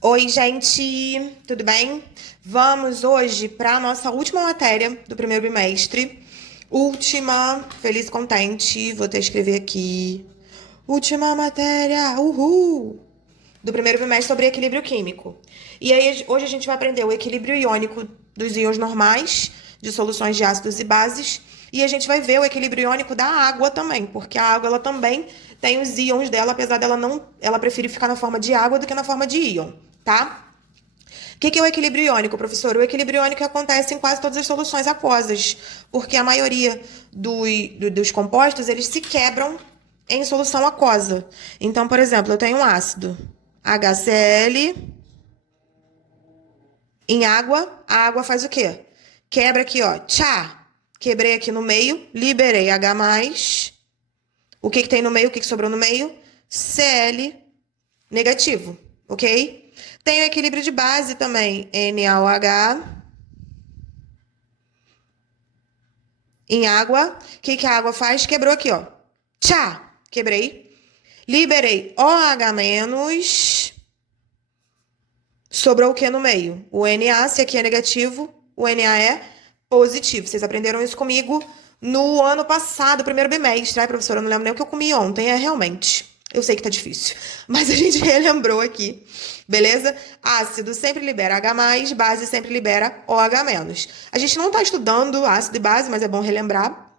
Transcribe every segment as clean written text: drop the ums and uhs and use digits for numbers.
Oi, gente, tudo bem? Vamos hoje para a nossa última matéria do primeiro bimestre. Última, feliz e contente, vou até escrever aqui. Última matéria, uhul! Do primeiro bimestre sobre equilíbrio químico. E aí, hoje a gente vai aprender o equilíbrio iônico dos íons normais, de soluções de ácidos e bases. E a gente vai ver o equilíbrio iônico da água também, porque a água ela também tem os íons dela, apesar dela não, ela prefere ficar na forma de água do que na forma de íon, tá? O que é o equilíbrio iônico, professor? O equilíbrio iônico acontece em quase todas as soluções aquosas, porque a maioria dos compostos eles se quebram em solução aquosa. Então, por exemplo, eu tenho um ácido HCl em água, a água faz o quê? Quebra aqui, ó, tchá! Quebrei aqui no meio, liberei H+. O que tem no meio? O que sobrou no meio? Cl negativo, ok? Tem o equilíbrio de base também, NaOH em água. O que a água faz? Quebrou aqui, ó. Tchá! Quebrei. Liberei OH-. Sobrou o que no meio? O Na, se aqui é negativo, o Na é positivo. Vocês aprenderam isso comigo no ano passado, primeiro bimestre. Ai, professora, eu não lembro nem o que eu comi ontem, realmente. Eu sei que tá difícil, mas a gente relembrou aqui, beleza? Ácido sempre libera H+, base sempre libera OH-. A gente não tá estudando ácido e base, mas é bom relembrar.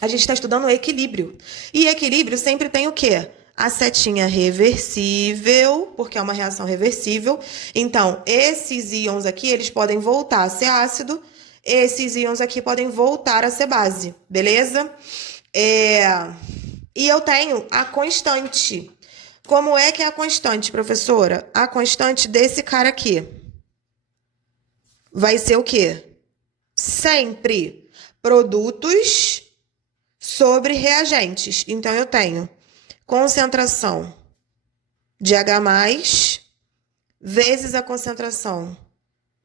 A gente está estudando equilíbrio. E equilíbrio sempre tem o quê? A setinha reversível, porque é uma reação reversível. Então, esses íons aqui, eles podem voltar a ser ácido. Esses íons aqui podem voltar a ser base, beleza? E eu tenho a constante. Como é que é a constante, professora? A constante desse cara aqui vai ser o quê? Sempre produtos sobre reagentes. Então, eu tenho concentração de H+, vezes a concentração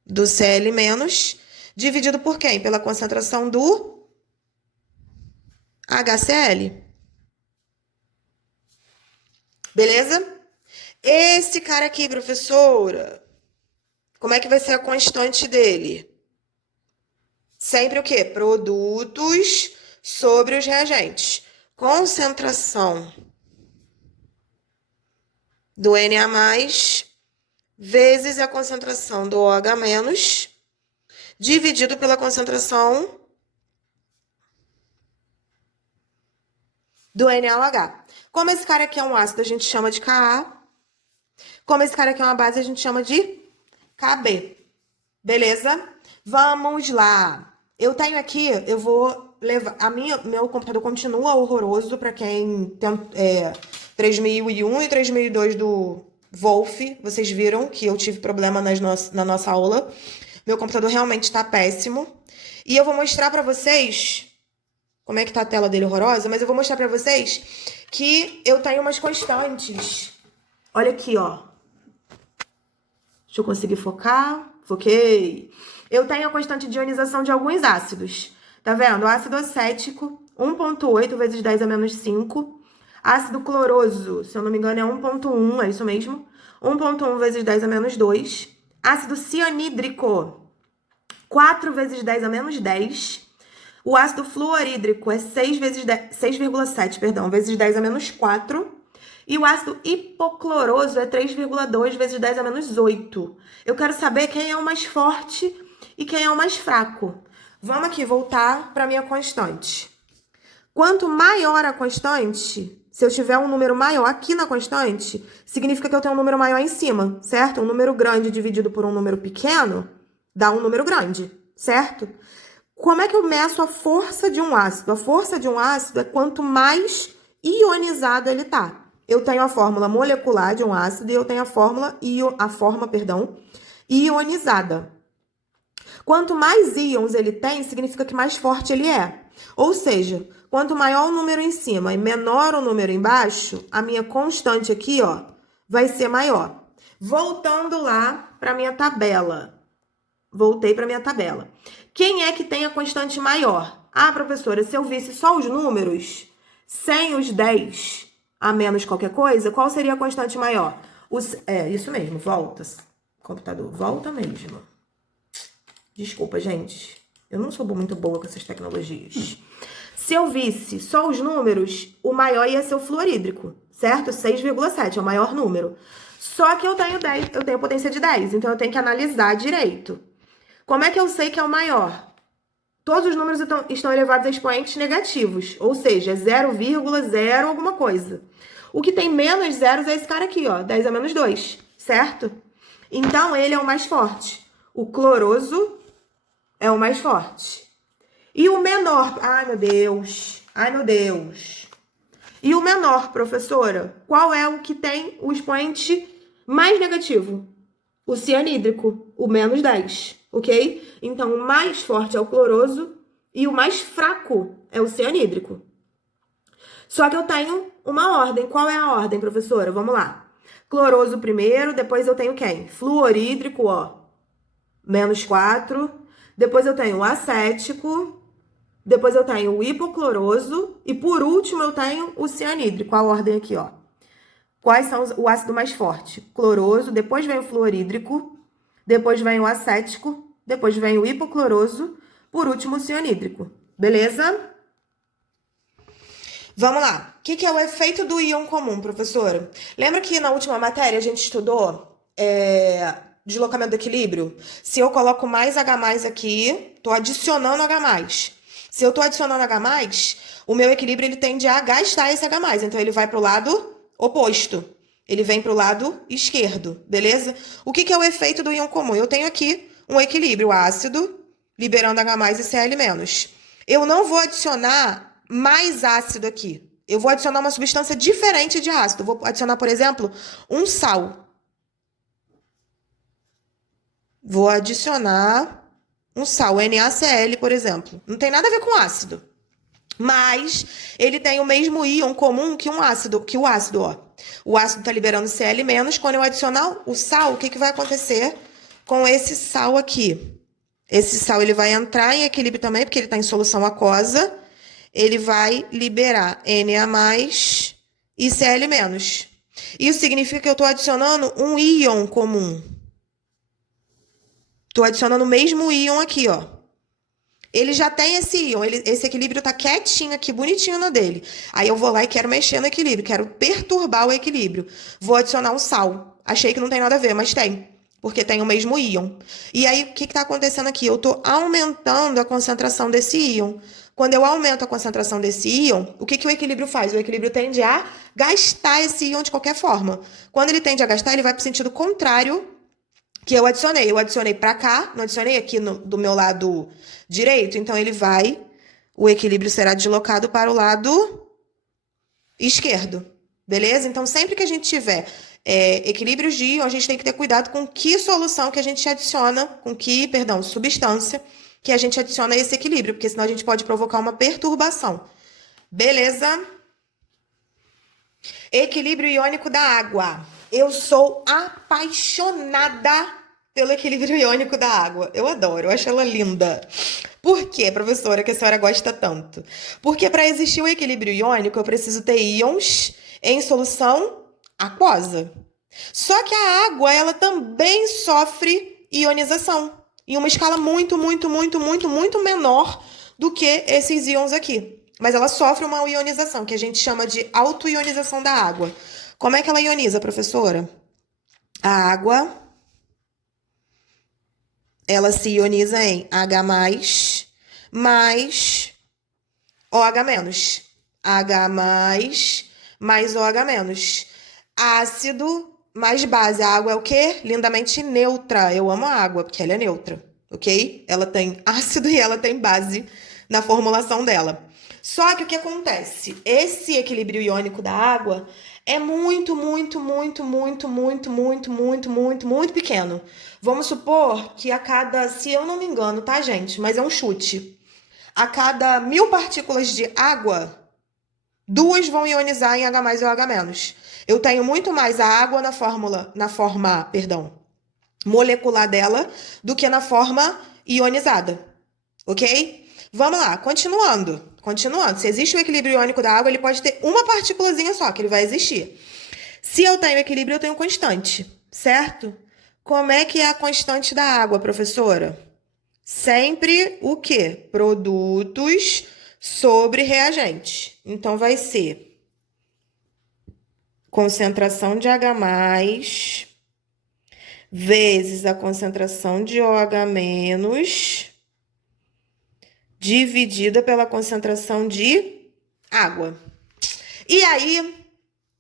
do Cl-, dividido por quem? Pela concentração do HCl. Beleza? Esse cara aqui, professora, como é que vai ser a constante dele? Sempre o quê? Produtos sobre os reagentes. Concentração do Na+, vezes a concentração do OH-, dividido pela concentração do NaOH. Como esse cara aqui é um ácido, a gente chama de Ka. Como esse cara aqui é uma base, a gente chama de Kb. Beleza? Vamos lá. Eu tenho aqui, eu vou levar... Meu computador continua horroroso para quem tem 3001 e 3002 do Wolf. Vocês viram que eu tive problema na nossa aula. Meu computador realmente está péssimo. E eu vou mostrar para vocês como é que tá a tela dele horrorosa, mas eu vou mostrar para vocês que eu tenho umas constantes. Olha aqui, ó. Deixa eu conseguir focar. Foquei. Eu tenho a constante de ionização de alguns ácidos. Tá vendo? Ácido acético, 1,8 vezes 10 a menos 5. Ácido cloroso, se eu não me engano, é 1,1, é isso mesmo. 1,1 vezes 10 a menos 2. Ácido cianídrico, 4 vezes 10 a menos 10. O ácido fluorídrico é 6,7, vezes 10 a menos 4. E o ácido hipocloroso é 3,2 vezes 10 a menos 8. Eu quero saber quem é o mais forte e quem é o mais fraco. Vamos aqui voltar para a minha constante. Quanto maior a constante, se eu tiver um número maior aqui na constante, significa que eu tenho um número maior em cima, certo? Um número grande dividido por um número pequeno dá um número grande, certo? Como é que eu meço a força de um ácido? A força de um ácido é quanto mais ionizado ele tá. Eu tenho a fórmula molecular de um ácido e eu tenho a forma ionizada. Quanto mais íons ele tem, significa que mais forte ele é. Ou seja, quanto maior o número em cima e menor o número embaixo, a minha constante aqui, ó, vai ser maior. Voltando lá para minha tabela. Voltei para minha tabela. Quem é que tem a constante maior? Ah, professora, se eu visse só os números, sem os 10 a menos qualquer coisa, qual seria a constante maior? Isso mesmo, volta. Computador, volta mesmo. Desculpa, gente. Eu não sou muito boa com essas tecnologias. Se eu visse só os números, o maior ia ser o fluorídrico, certo? 6,7 é o maior número. Só que eu tenho potência de 10, então eu tenho que analisar direito. Como é que eu sei que é o maior? Todos os números estão elevados a expoentes negativos, ou seja, 0,0 alguma coisa. O que tem menos zeros é esse cara aqui, ó, 10 a menos 2, certo? Então, ele é o mais forte. O cloroso é o mais forte. E o menor... Ai, meu Deus. Ai, meu Deus. E o menor, professora? Qual é o que tem o expoente mais negativo? O cianídrico, o menos 10, ok? Então, o mais forte é o cloroso e o mais fraco é o cianídrico. Só que eu tenho uma ordem. Qual é a ordem, professora? Vamos lá. Cloroso primeiro, depois eu tenho quem? Fluorídrico, ó, menos 4. Depois eu tenho o acético. Depois eu tenho o hipocloroso. E por último eu tenho o cianídrico. A ordem aqui, ó. Quais são o ácido mais forte? Cloroso, depois vem o fluorídrico, depois vem o acético, depois vem o hipocloroso, por último o cianídrico. Beleza? Vamos lá. O que é o efeito do íon comum, professora? Lembra que na última matéria a gente estudou deslocamento do equilíbrio? Se eu coloco mais H+, aqui, tô adicionando H+. Se eu tô adicionando H+, o meu equilíbrio ele tende a gastar esse H+. Então, ele vai pro lado oposto. Ele vem pro lado esquerdo, beleza? O que é o efeito do íon comum? Eu tenho aqui um equilíbrio ácido, liberando H+, e Cl-. Eu não vou adicionar mais ácido aqui. Eu vou adicionar uma substância diferente de ácido. Vou adicionar, por exemplo, um sal. Vou adicionar um sal, NaCl, por exemplo. Não tem nada a ver com ácido. Mas ele tem o mesmo íon comum que o ácido, ó. O ácido está liberando Cl-. Quando eu adicionar o sal, o que vai acontecer com esse sal aqui? Esse sal ele vai entrar em equilíbrio também, porque ele está em solução aquosa. Ele vai liberar Na+, e Cl-. Isso significa que eu estou adicionando um íon comum. Estou adicionando o mesmo íon aqui, ó. Ele já tem esse íon, esse equilíbrio tá quietinho aqui, bonitinho no dele. Aí eu vou lá e quero mexer no equilíbrio, quero perturbar o equilíbrio. Vou adicionar um sal. Achei que não tem nada a ver, mas tem, porque tem o mesmo íon. E aí, o que tá acontecendo aqui? Eu tô aumentando a concentração desse íon. Quando eu aumento a concentração desse íon, o que o equilíbrio faz? O equilíbrio tende a gastar esse íon de qualquer forma. Quando ele tende a gastar, ele vai pro sentido contrário que eu adicionei. Eu adicionei para cá, não adicionei aqui do meu lado direito, então o equilíbrio será deslocado para o lado esquerdo, beleza? Então, sempre que a gente tiver equilíbrios de íon, a gente tem que ter cuidado com que solução que a gente adiciona, substância que a gente adiciona a esse equilíbrio, porque senão a gente pode provocar uma perturbação, beleza? Equilíbrio iônico da água. Eu sou apaixonada pelo equilíbrio iônico da água. Eu adoro, eu acho ela linda. Por quê, professora, que a senhora gosta tanto? Porque para existir o equilíbrio iônico, eu preciso ter íons em solução aquosa. Só que a água, ela também sofre ionização. Em uma escala muito, muito, muito, muito, muito menor do que esses íons aqui. Mas ela sofre uma ionização, que a gente chama de autoionização da água. Como é que ela ioniza, professora? A água, ela se ioniza em H+, mais OH-. H+, mais OH-. Ácido mais base. A água é o quê? Lindamente neutra. Eu amo a água, porque ela é neutra, ok? Ela tem ácido e ela tem base na formulação dela. Só que o que acontece? Esse equilíbrio iônico da água é muito, muito, muito, muito, muito, muito, muito, muito, muito pequeno. Vamos supor que a cada, se eu não me engano, tá, gente? Mas é um chute. A cada 1000 partículas de água, 2 vão ionizar em H+ e OH-. Eu tenho muito mais a água na forma molecular dela do que na forma ionizada, ok? Vamos lá, continuando. Se existe o equilíbrio iônico da água, ele pode ter uma partículazinha só, que ele vai existir. Se eu tenho equilíbrio, eu tenho constante, certo? Como é que é a constante da água, professora? Sempre o quê? Produtos sobre reagentes. Então, vai ser concentração de H+, vezes a concentração de OH-, dividida pela concentração de água. E aí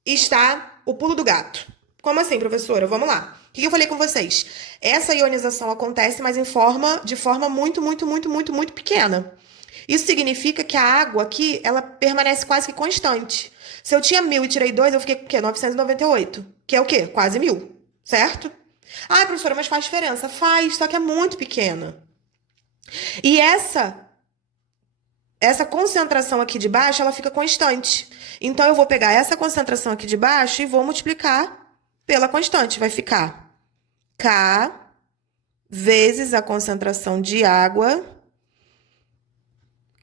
está o pulo do gato. Como assim, professora? Vamos lá. O que eu falei com vocês? Essa ionização acontece, mas de forma muito pequena. Isso significa que a água aqui, ela permanece quase que constante. Se eu tinha 1.000 e tirei 2, eu fiquei com o quê? 998. Que é o quê? Quase 1.000. Certo? Ah, professora, mas faz diferença? Faz, só que é muito pequena. E essa concentração aqui de baixo, ela fica constante. Então, eu vou pegar essa concentração aqui de baixo e vou multiplicar pela constante. Vai ficar K vezes a concentração de água,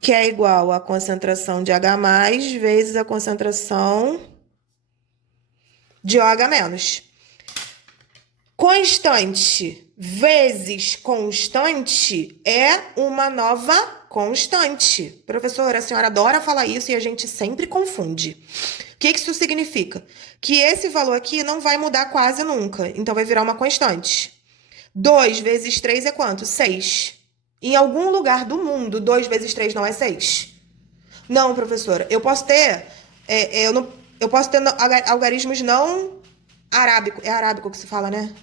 que é igual à concentração de H+, vezes a concentração de OH-. Constante vezes constante é uma nova constante. Professora, a senhora adora falar isso e a gente sempre confunde. O que isso significa? Que esse valor aqui não vai mudar quase nunca. Então, vai virar uma constante. 2 vezes 3 é quanto? 6. Em algum lugar do mundo, 2 vezes 3 não é 6? Não, professora. Eu posso ter... eu posso ter algarismos não arábico. É arábico que se fala, né?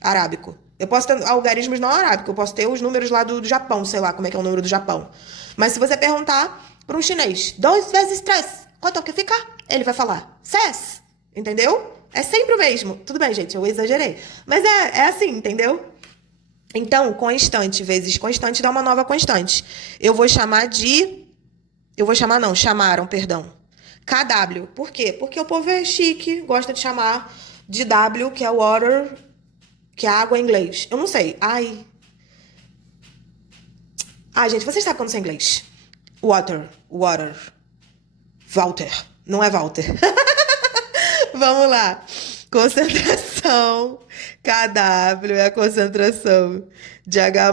Arábico. Eu posso ter algarismos não arábicos. Eu posso ter os números lá do Japão. Sei lá como é que é o número do Japão. Mas se você perguntar para um chinês, 2 vezes 3, quanto é que fica? Ele vai falar 6. Entendeu? É sempre o mesmo. Tudo bem, gente, eu exagerei. Mas é assim, entendeu? Então, constante vezes constante dá uma nova constante. Chamaram, perdão. KW. Por quê? Porque o povo é chique, gosta de chamar de W, que é water, que é água em inglês. Eu não sei. Ai, gente, vocês sabem quando é inglês. Water. Walter. Não é Walter. Vamos lá. Concentração KW é a concentração de H+,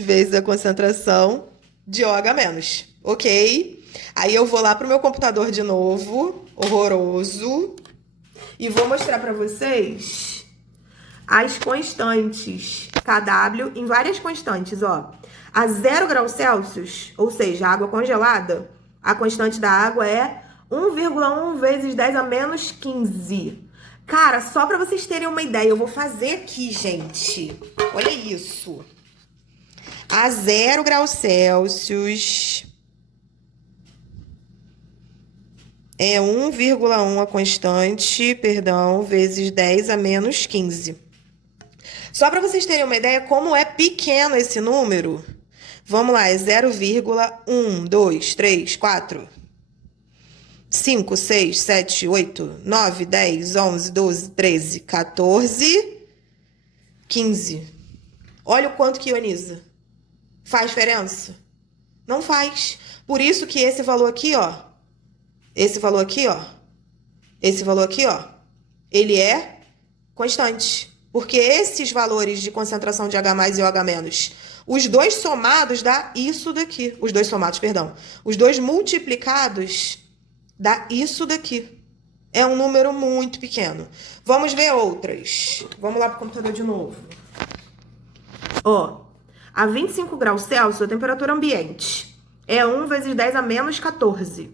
vezes a concentração de OH-. Ok? Aí eu vou lá pro meu computador de novo, horroroso, e vou mostrar para vocês as constantes KW em várias constantes, ó. A 0 graus Celsius, ou seja, água congelada, a constante da água é 1,1 vezes 10 a menos 15. Cara, só para vocês terem uma ideia, eu vou fazer aqui, gente. Olha isso. A 0 graus Celsius é 1,1 a constante, vezes 10 a menos 15. Só para vocês terem uma ideia como é pequeno esse número. Vamos lá, é 0,1, 2, 3, 4, 5, 6, 7, 8, 9, 10, 11, 12, 13, 14, 15. Olha o quanto que ioniza. Faz diferença? Não faz. Por isso que esse valor aqui, ó, ele é constante. Porque esses valores de concentração de H+ e OH-, os dois somados dá isso daqui. Os dois multiplicados dá isso daqui. É um número muito pequeno. Vamos ver outras. Vamos lá pro computador de novo. Ó, a 25 graus Celsius, a temperatura ambiente é 1 vezes 10 a menos 14.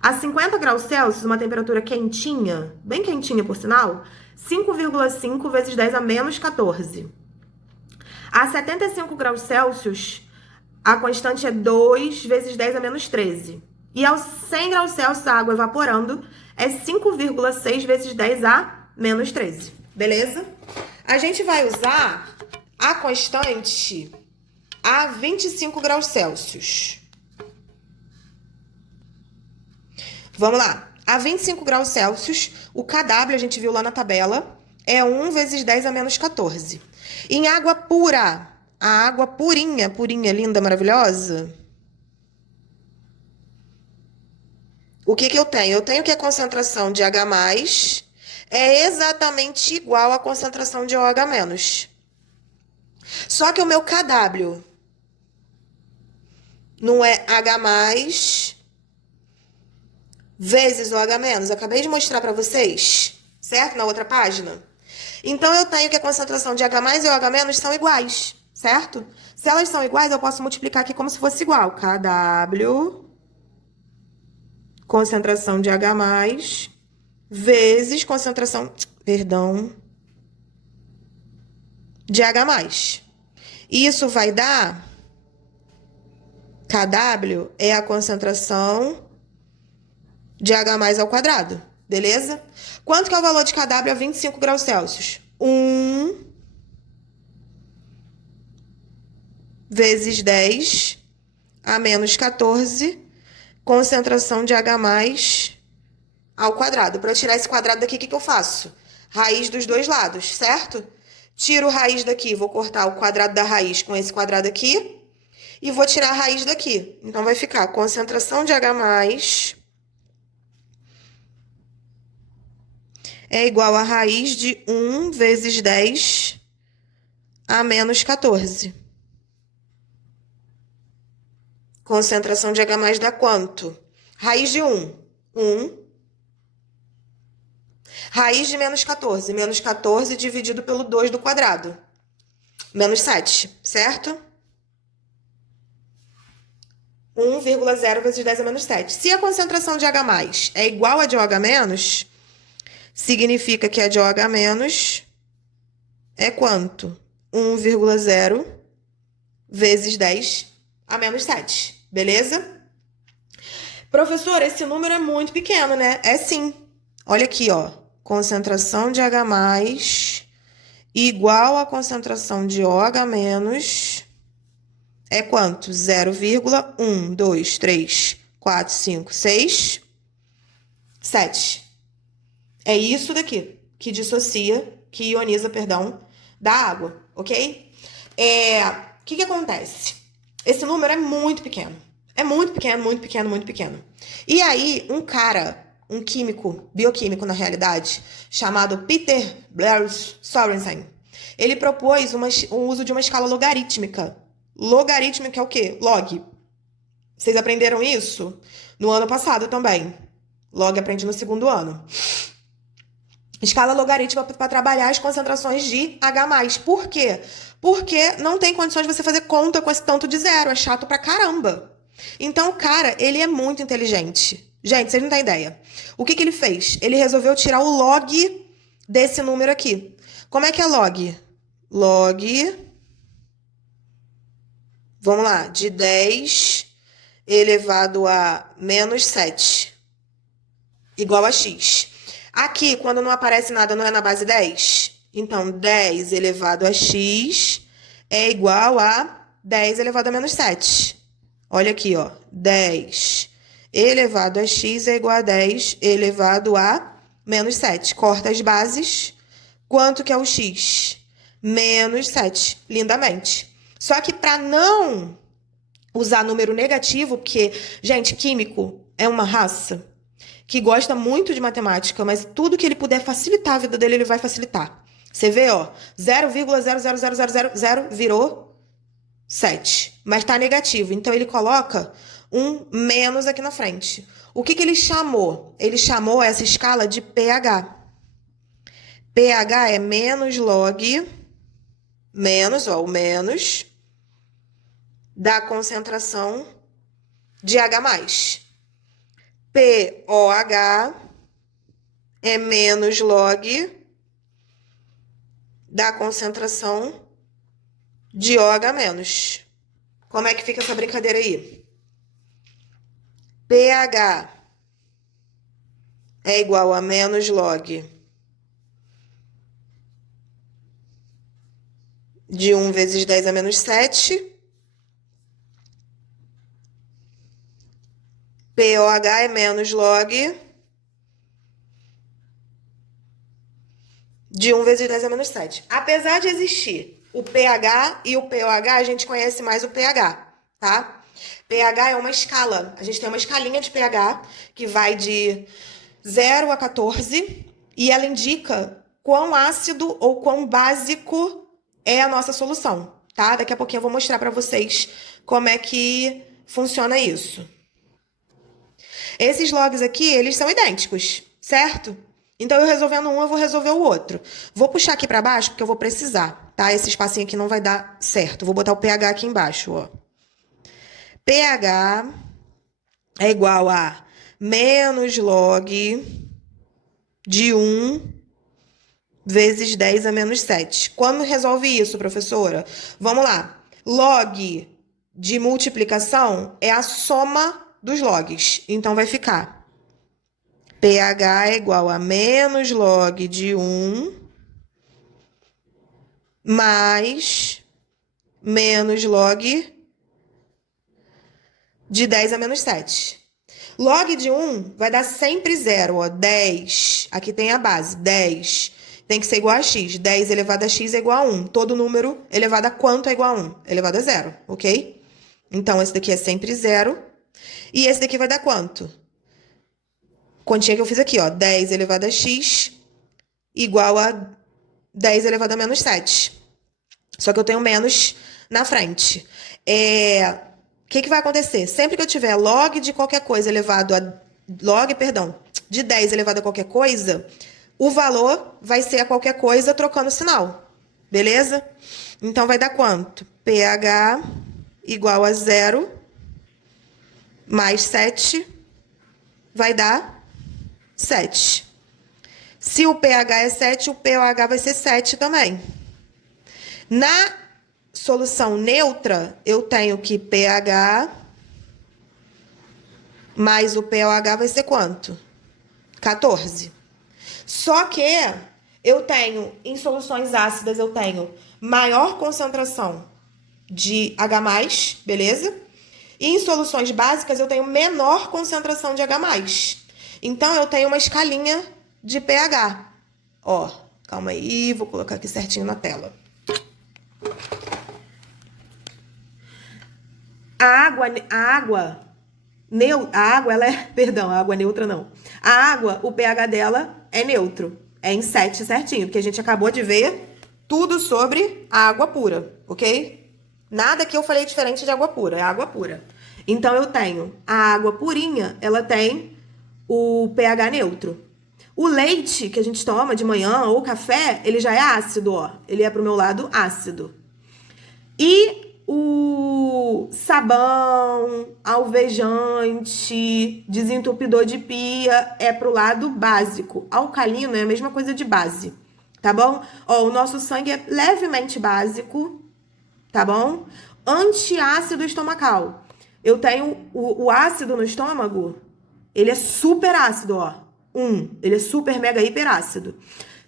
A 50 graus Celsius, uma temperatura quentinha, bem quentinha por sinal, 5,5 vezes 10 a menos 14. A 75 graus Celsius, a constante é 2 vezes 10 a menos 13. E aos 100 graus Celsius, a água evaporando é 5,6 vezes 10 a menos 13. Beleza? A gente vai usar a constante a 25 graus Celsius. Vamos lá. A 25 graus Celsius, o KW, a gente viu lá na tabela, é 1 vezes 10 a menos 14. Em água pura, a água purinha, linda, maravilhosa, o que eu tenho? Eu tenho que a concentração de H+ é exatamente igual à concentração de OH-. Só que o meu KW não é H+, vezes o H-. Acabei de mostrar para vocês, certo? Na outra página. Então, eu tenho que a concentração de H+ e o H- são iguais, certo? Se elas são iguais, eu posso multiplicar aqui como se fosse igual. KW, concentração de H+, vezes concentração, perdão, de H+. Isso vai dar... KW é a concentração de H+ ao quadrado, beleza? Quanto que é o valor de KW a 25 graus Celsius? 1 vezes 10 a menos 14, concentração de H+ ao quadrado. Para eu tirar esse quadrado daqui, o que eu faço? Raiz dos dois lados, certo? Tiro raiz daqui, vou cortar o quadrado da raiz com esse quadrado aqui e vou tirar a raiz daqui. Então, vai ficar concentração de H+ é igual a raiz de 1 vezes 10 a menos 14. Concentração de H+ dá quanto? Raiz de 1, 1. Raiz de menos 14. Menos 14 dividido pelo 2 do quadrado. Menos 7, certo? 1,0 vezes 10 a menos 7. Se a concentração de H+ é igual a de OH-, significa que a de OH- é quanto? 1,0 vezes 10 a menos 7, beleza? Professor, esse número é muito pequeno, né? É sim. Olha aqui, ó. Concentração de H+ igual a concentração de OH- é quanto? 0,1, 2, 3, 4, 5, 6, 7. É isso daqui que dissocia, que ioniza, perdão, da água, ok? O que acontece? Esse número é muito pequeno. É muito pequeno, muito pequeno, muito pequeno. E aí, um cara, um químico, bioquímico na realidade, chamado Peter Blair Sorensen, ele propôs o uso de uma escala logarítmica. Logarítmica é o quê? Log. Vocês aprenderam isso no ano passado também. Log aprendi no segundo ano. Escala logarítmica para trabalhar as concentrações de H+. Por quê? Porque não tem condições de você fazer conta com esse tanto de zero. É chato pra caramba. Então, o cara, ele é muito inteligente. Gente, vocês não têm ideia. O que ele fez? Ele resolveu tirar o log desse número aqui. Como é que é log? Log... Vamos lá. De 10 elevado a menos 7. Igual a x. Aqui, quando não aparece nada, não é na base 10? Então, 10 elevado a x é igual a 10 elevado a menos 7. Olha aqui, ó. 10 elevado a x é igual a 10 elevado a menos 7. Corta as bases. Quanto que é o x? Menos 7. Lindamente. Só que para não usar número negativo, porque, gente, químico é uma raça que gosta muito de matemática, mas tudo que ele puder facilitar a vida dele, ele vai facilitar. Você vê, ó, 0,00000 virou 7, mas tá negativo. Então, ele coloca um menos aqui na frente. O que ele chamou? Ele chamou essa escala de pH. pH é menos log, menos, ó, o menos da concentração de H+. POH é menos log da concentração de OH-. Como é que fica essa brincadeira aí? pH é igual a menos log de 1 vezes 10 a menos 7. POH é menos log de 1 vezes 10 a menos 7. Apesar de existir o pH e o POH, a gente conhece mais o pH, tá? pH é uma escala. A gente tem uma escalinha de pH que vai de 0 a 14 e ela indica quão ácido ou quão básico é a nossa solução, tá? Daqui a pouquinho eu vou mostrar para vocês como é que funciona isso. Esses logs aqui, eles são idênticos, certo? Então, eu resolvendo um, eu vou resolver o outro. Vou puxar aqui para baixo, porque eu vou precisar, tá? Esse espacinho aqui não vai dar certo. Vou botar o pH aqui embaixo, ó. pH é igual a menos log de 1 vezes 10 a menos 7. Como resolve isso, professora? Vamos lá. Log de multiplicação é a soma dos logs. Então, vai ficar pH é igual a menos log de 1 mais menos log de 10 a menos 7. Log de 1 vai dar sempre zero, ó. 10. Aqui tem a base, 10. Tem que ser igual a x. 10 elevado a x é igual a 1. Todo número elevado a quanto é igual a 1? Elevado a zero, ok? Então, esse daqui é sempre zero. E esse daqui vai dar quanto? Continha que eu fiz aqui, ó. 10 elevado a x igual a 10 elevado a menos 7. Só que eu tenho menos na frente. O que vai acontecer? Sempre que eu tiver log de qualquer coisa elevado a... de 10 elevado a qualquer coisa, o valor vai ser a qualquer coisa trocando sinal. Beleza? Então, vai dar quanto? pH igual a 0 mais 7 vai dar 7. Se o pH é 7, o pOH vai ser 7 também. Na solução neutra, eu tenho que pH mais o pOH vai ser quanto? 14. Só que eu tenho, em soluções ácidas, eu tenho maior concentração de H+, beleza? E em soluções básicas, eu tenho menor concentração de H+. Então, eu tenho uma escalinha de pH. Ó, calma aí, vou colocar aqui certinho na tela. A água, ela é, perdão, a água neutra não. A água, o pH dela é neutro, é em 7 certinho, porque a gente acabou de ver tudo sobre a água pura, ok? Nada que eu falei diferente de água pura, é água pura. Então, eu tenho a água purinha, ela tem o pH neutro. O leite que a gente toma de manhã ou café, ele já é ácido, ó. Ele é pro meu lado ácido. E o sabão, alvejante, desentupidor de pia é pro lado básico. Alcalino é a mesma coisa de base, tá bom? Ó, o nosso sangue é levemente básico, tá bom? Antiácido estomacal. Eu tenho o ácido no estômago, ele é super ácido, ó. Ele é super mega hiper ácido.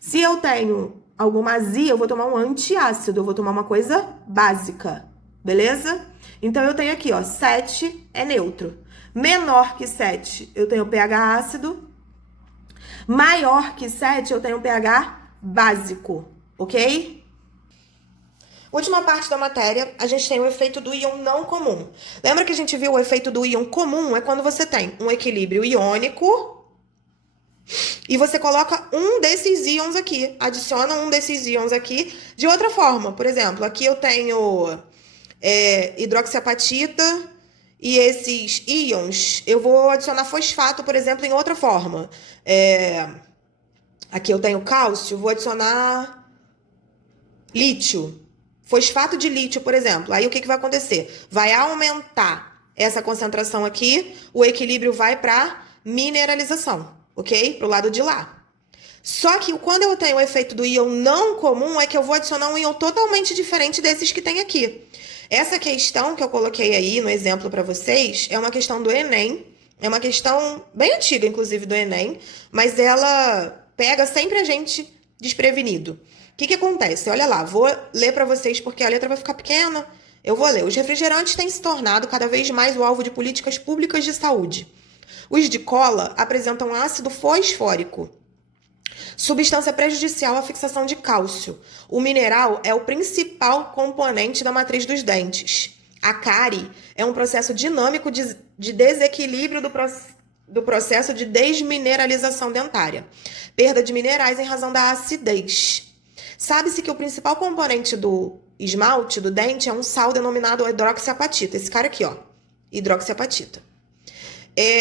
Se eu tenho alguma azia, eu vou tomar um antiácido, eu vou tomar uma coisa básica, beleza? Então, eu tenho aqui, ó, 7 é neutro. Menor que 7, eu tenho pH ácido. Maior que 7, eu tenho pH básico, ok? Última parte da matéria, a gente tem o efeito do íon não comum. Lembra que a gente viu o efeito do íon comum? É quando você tem um equilíbrio iônico e você coloca um desses íons aqui, adiciona um desses íons aqui de outra forma. Por exemplo, aqui eu tenho hidroxiapatita e esses íons, eu vou adicionar fosfato, por exemplo, em outra forma. Aqui eu tenho cálcio, vou adicionar lítio. Fosfato de lítio, por exemplo. Aí o que vai acontecer? Vai aumentar essa concentração aqui, o equilíbrio vai para mineralização, ok? Para o lado de lá. Só que quando eu tenho o efeito do íon não comum, é que eu vou adicionar um íon totalmente diferente desses que tem aqui. Essa questão que eu coloquei aí no exemplo para vocês é uma questão do Enem. É uma questão bem antiga, inclusive, do Enem. Mas ela pega sempre a gente desprevenido. O que acontece? Olha lá, vou ler para vocês porque a letra vai ficar pequena. Eu vou ler. Os refrigerantes têm se tornado cada vez mais o alvo de políticas públicas de saúde. Os de cola apresentam ácido fosfórico, substância prejudicial à fixação de cálcio. O mineral é o principal componente da matriz dos dentes. A cárie é um processo dinâmico de desequilíbrio do processo de desmineralização dentária. Perda de minerais em razão da acidez. Sabe-se que o principal componente do esmalte, do dente, é um sal denominado hidroxiapatita. Esse cara aqui, ó, hidroxiapatita.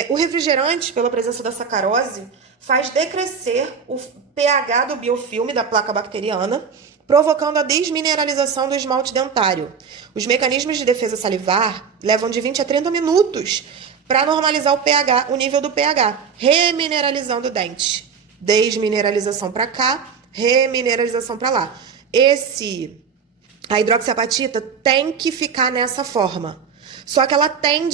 O refrigerante, pela presença da sacarose, faz decrescer o pH do biofilme da placa bacteriana, provocando a desmineralização do esmalte dentário. Os mecanismos de defesa salivar levam de 20 a 30 minutos para normalizar o pH, o nível do pH, remineralizando o dente. Desmineralização para cá, remineralização para lá. A hidroxiapatita tem que ficar nessa forma. Só que ela tem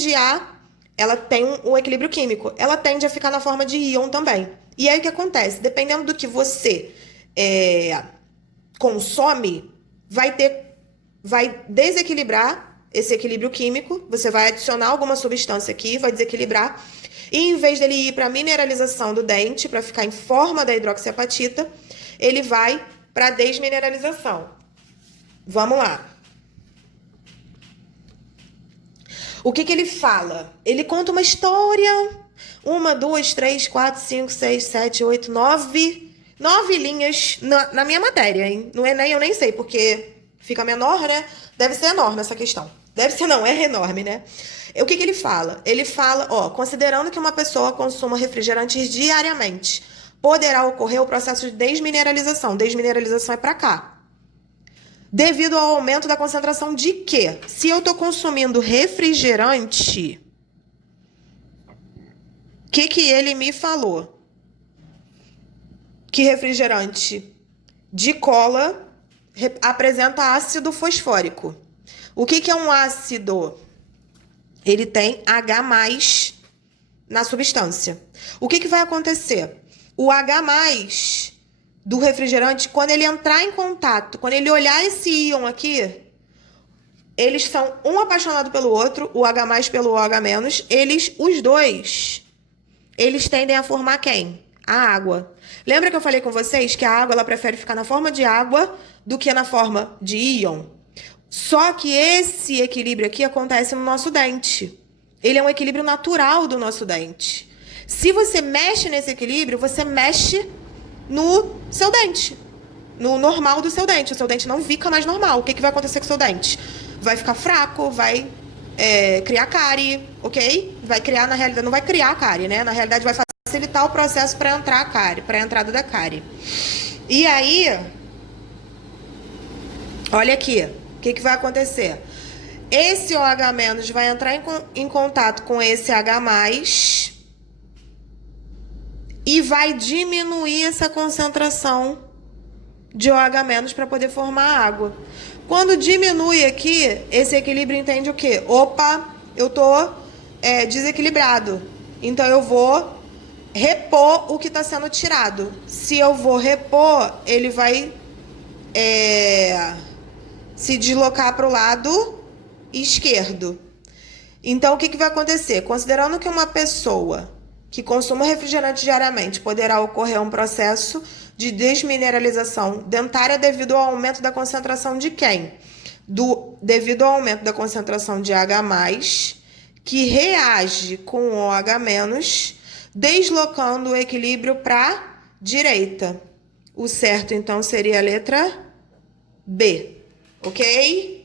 um equilíbrio químico. Ela tende a ficar na forma de íon também. E aí o que acontece? Dependendo do que você consome, vai desequilibrar esse equilíbrio químico. Você vai adicionar alguma substância aqui, vai desequilibrar. E em vez dele ir para a mineralização do dente, para ficar em forma da hidroxiapatita, ele vai para a desmineralização. Vamos lá. O que ele fala? Ele conta uma história. 1, 2, 3, 4, 5, 6, 7, 8, 9 linhas na minha matéria, hein? No Enem eu nem sei, porque fica menor, né? Deve ser enorme essa questão. Deve ser não, é enorme, né? O que ele fala? Ele fala, considerando que uma pessoa consuma refrigerantes diariamente, poderá ocorrer o processo de desmineralização. Desmineralização é pra cá. Devido ao aumento da concentração de quê? Se eu tô consumindo refrigerante, o que ele me falou? Que refrigerante de cola apresenta ácido fosfórico. O que é um ácido? Ele tem H+ na substância. O que vai acontecer? O H+ do refrigerante, quando ele entrar em contato, quando ele olhar esse íon aqui, eles são um apaixonado pelo outro, o H+ pelo OH-, os dois, eles tendem a formar quem? A água. Lembra que eu falei com vocês que a água ela prefere ficar na forma de água do que na forma de íon? Só que esse equilíbrio aqui acontece no nosso dente. Ele é um equilíbrio natural do nosso dente. Se você mexe nesse equilíbrio, você mexe no seu dente, no normal do seu dente. O seu dente não fica mais normal. O que vai acontecer com o seu dente? Vai ficar fraco, vai criar cárie, ok? Vai criar, na realidade, não vai criar cárie, né? Na realidade, vai facilitar o processo para entrar a cárie, para a entrada da cárie. E aí, olha aqui, o que vai acontecer? Esse OH- vai entrar em contato com esse H+, e vai diminuir essa concentração de OH- para poder formar água. Quando diminui aqui, esse equilíbrio entende o quê? Opa, eu tô desequilibrado. Então, eu vou repor o que está sendo tirado. Se eu vou repor, ele vai se deslocar para o lado esquerdo. Então, o que vai acontecer? Considerando que uma pessoa que consuma refrigerante diariamente, poderá ocorrer um processo de desmineralização dentária devido ao aumento da concentração de quem? Devido ao aumento da concentração de H+, que reage com o OH-, deslocando o equilíbrio para a direita. O certo, então, seria a letra B, ok?